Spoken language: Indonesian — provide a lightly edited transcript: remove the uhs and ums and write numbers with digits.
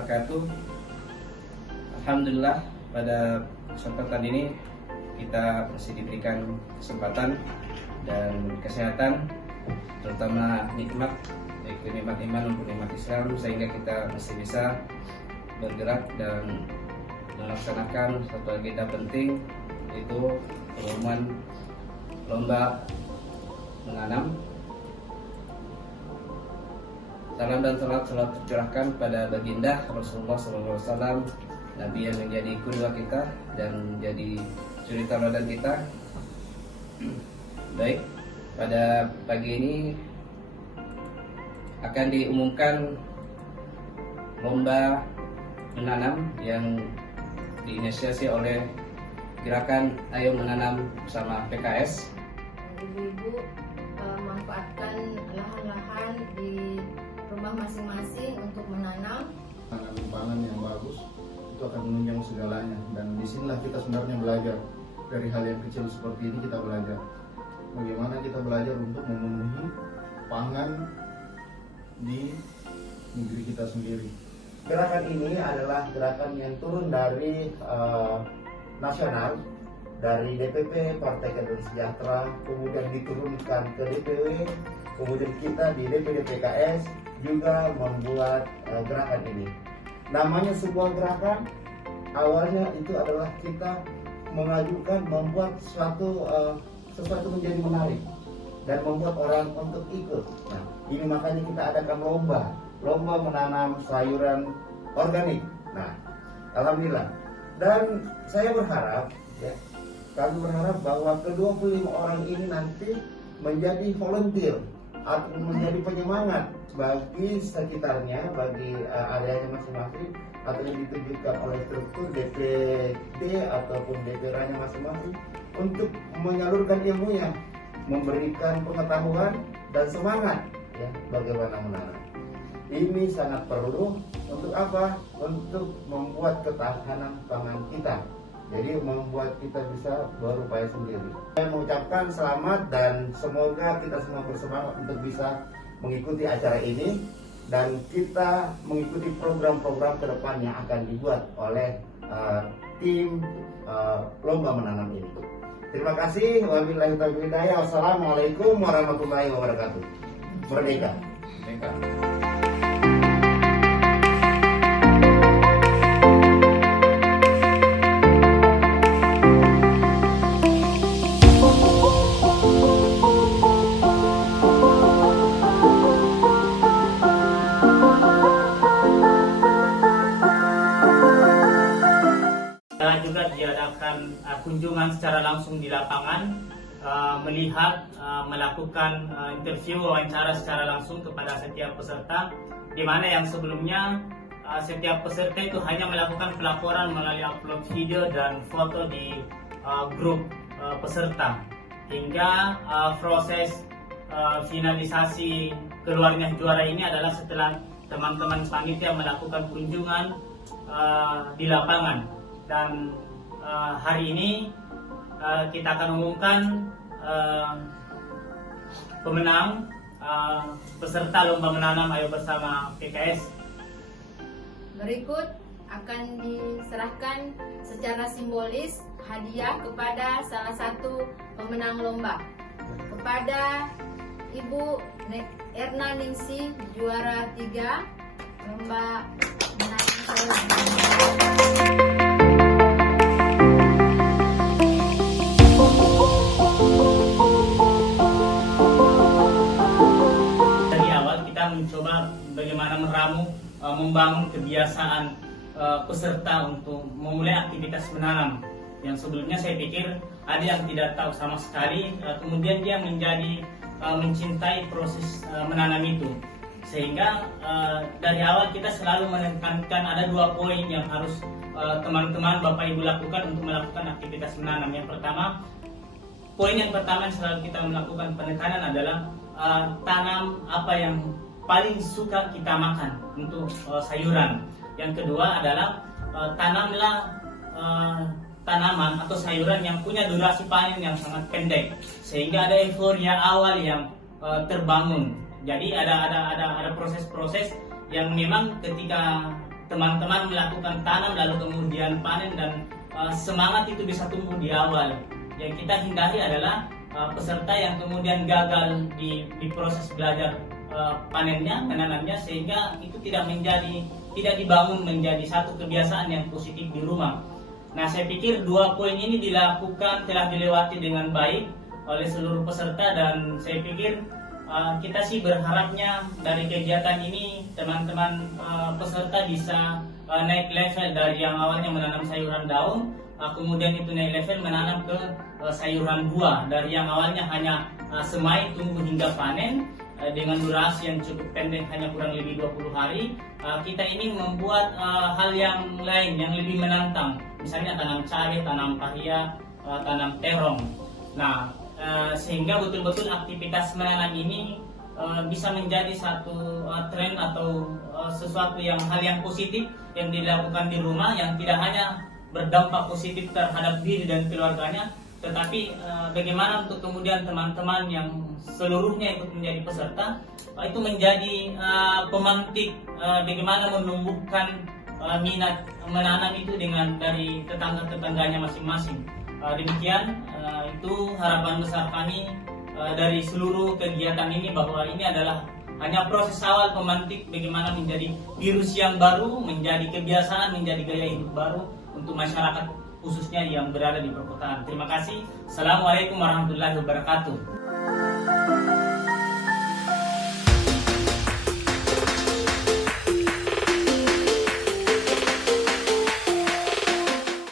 wabarakatuh. Alhamdulillah pada kesempatan ini kita masih diberikan kesempatan dan kesehatan, terutama nikmat, baik nikmat iman maupun nikmat Islam, sehingga kita masih bisa bergerak dan melaksanakan satu agenda penting, yaitu pengumuman lomba menanam. Salam dan salat selalu tercurahkan pada baginda Rasulullah SAW, Nabi yang menjadi qudwah kita dan menjadi suri tauladan kita. Baik, pada pagi ini akan diumumkan lomba menanam yang diinisiasi oleh gerakan Ayo Menanam Bersama PKS. Ibu-ibu memanfaatkan lahan-lahan di rumah masing-masing untuk menanam. Pangan yang bagus itu akan menunjang segalanya, dan disinilah kita sebenarnya belajar dari hal yang kecil seperti ini. Kita belajar bagaimana kita belajar untuk memenuhi pangan di negeri kita sendiri. Gerakan ini adalah gerakan yang turun dari nasional, dari DPP Partai Keadilan Sejahtera, kemudian diturunkan ke DPW, kemudian kita di DPD PKS juga membuat gerakan ini. Namanya sebuah gerakan, awalnya itu adalah kita mengajukan membuat sesuatu menjadi menarik dan membuat orang untuk ikut. Nah, ini makanya kita adakan lomba menanam sayuran organik. Nah, alhamdulillah. Dan saya berharap, kami berharap bahwa ke-25 orang ini nanti menjadi volunteer atau menjadi penyemangat bagi sekitarnya, bagi areanya masing-masing, atau yang ditujukan oleh struktur DPD ataupun DPR-nya masing-masing untuk menyalurkan ilmunya, memberikan pengetahuan dan semangat bagaimana menanam. Ini sangat perlu untuk apa? Untuk membuat ketahanan pangan kita. Jadi membuat kita bisa berupaya sendiri. Saya mengucapkan selamat dan semoga kita semua bersemangat untuk bisa mengikuti acara ini dan kita mengikuti program-program ke depan yang akan dibuat oleh tim lomba menanam ini. Terima kasih. Wabillahi taufiq wal hidayah. Wassalamualaikum warahmatullahi wabarakatuh. Merdeka. Merdeka. Juga diadakan kunjungan secara langsung di lapangan, melihat, melakukan interview, wawancara secara langsung kepada setiap peserta, di mana yang sebelumnya setiap peserta itu hanya melakukan pelaporan melalui upload video dan foto di grup peserta, hingga proses finalisasi keluarnya juara ini adalah setelah teman-teman panitia melakukan kunjungan di lapangan. Dan hari ini kita akan umumkan pemenang peserta lomba menanam Ayo Bersama PKS. Berikut akan diserahkan secara simbolis hadiah kepada salah satu pemenang lomba. Kepada Ibu Erna Ningsih, juara 3 lomba menanam sayur. Mencoba bagaimana membangun kebiasaan peserta untuk memulai aktivitas menanam. Yang sebelumnya saya pikir ada yang tidak tahu sama sekali, kemudian dia menjadi mencintai proses menanam itu. Sehingga dari awal kita selalu menekankan ada 2 poin yang harus teman-teman Bapak Ibu lakukan untuk melakukan aktivitas menanam. Poin yang pertama yang selalu kita melakukan penekanan adalah tanam apa yang paling suka kita makan untuk sayuran. Yang kedua adalah tanamlah tanaman atau sayuran yang punya durasi panen yang sangat pendek, sehingga ada euforia awal yang terbangun. Jadi ada proses-proses yang memang ketika teman-teman melakukan tanam lalu kemudian panen dan semangat itu bisa tumbuh di awal. Yang kita hindari adalah peserta yang kemudian gagal di proses belajar panennya, menanamnya, sehingga itu tidak dibangun menjadi satu kebiasaan yang positif di rumah. Nah, saya pikir 2 poin ini telah dilewati dengan baik oleh seluruh peserta, dan saya pikir kita sih berharapnya dari kegiatan ini teman-teman peserta bisa naik level dari yang awalnya menanam sayuran daun, kemudian itu naik level menanam ke sayuran buah. Dari yang awalnya hanya semai tunggu hingga panen dengan durasi yang cukup pendek, hanya kurang lebih 20 hari, kita ini membuat hal yang lain yang lebih menantang, misalnya tanam cabai, tanam pahia, tanam terong. Nah, sehingga betul-betul aktivitas menanam ini bisa menjadi satu tren atau sesuatu hal yang positif yang dilakukan di rumah, yang tidak hanya berdampak positif terhadap diri dan keluarganya, tetapi bagaimana untuk kemudian teman-teman yang seluruhnya ikut menjadi peserta itu menjadi pemantik bagaimana menumbuhkan minat menanam itu dari tetangga-tetangganya masing-masing. Demikian itu harapan besar kami dari seluruh kegiatan ini, bahwa ini adalah hanya proses awal pemantik bagaimana menjadi virus yang baru, menjadi kebiasaan, menjadi gaya hidup baru untuk masyarakat khususnya yang berada di perkotaan. Terima kasih. Assalamualaikum warahmatullahi wabarakatuh.